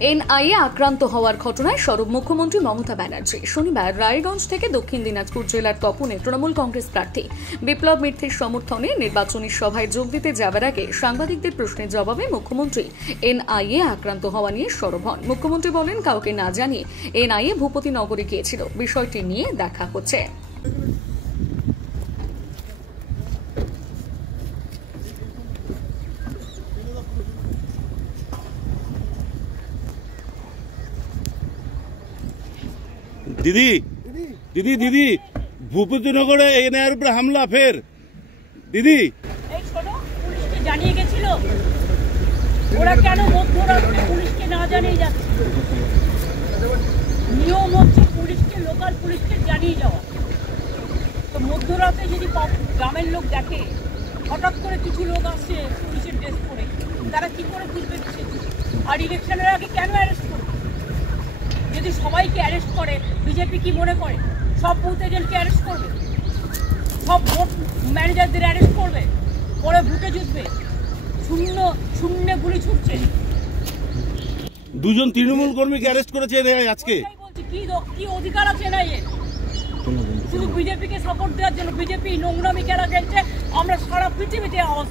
NIA আক্রান্ত হওয়ার ঘটনায় সরব মুখ্যমন্ত্রী মমতা ব্যানার্জি। শনিবার রায়গঞ্জ থেকে দক্ষিণ দিনাজপুর জেলার তপনে তৃণমূল কংগ্রেস প্রার্থী বিপ্লব মিত্রের সমর্থনে নির্বাচনী সভায় যোগ দিতে যাবার আগে সাংবাদিকদের প্রশ্নের জবাবে মুখ্যমন্ত্রী এনআইএ আক্রান্ত হওয়া নিয়ে সরব হন। মুখ্যমন্ত্রী বলেন, কাউকে না জানিয়ে এনআইএ ভূপতিনগরে গিয়েছিল, বিষয়টি নিয়ে দেখা হচ্ছে। दीदी दीदी दीदी ভূপতিনগরে এনআইএর উপরে হামলা ফের। দিদি এই ছোট পুলিশকে জানিয়ে গেছিল, ওরা কেন মধ্যরাত্রে পুলিশকে না জানিয়ে যাচ্ছে? নিয়ম হচ্ছে পুলিশকে, লোকাল পুলিশকে জানিয়ে যাওয়া। তো মধ্যরাতে যদি গ্রামের লোক দেখে হঠাৎ করে কিছু লোক আসছে পুলিশের ড্রেস পরে, তারা কি করে বুঝবে? আর ইলেকশনের আগে কেন অ্যারেস্ট করবে? যদি সবাইকে অ্যারেস্ট করে, বিজেপি কি মনে করে সব বুথ এজেন্টকে অ্যারেস্ট করবে, সব ভোট ম্যানেজারদের অ্যারেস্ট করবে, পরে ভোটে জিতবে? শূন্য শূন্য গুলি ছুটছে। দুজন তৃণমূল কর্মীকে অ্যারেস্ট করেছে এনআইএ আজকে। বলছি কি অধিকার আছে এনআইএ? শুধু বিজেপিকে সাপোর্ট দেওয়ার জন্য। বিজেপি নোংরামি খেলা খেলছে, আমরা সারা পৃথিবীতে আওয়াজ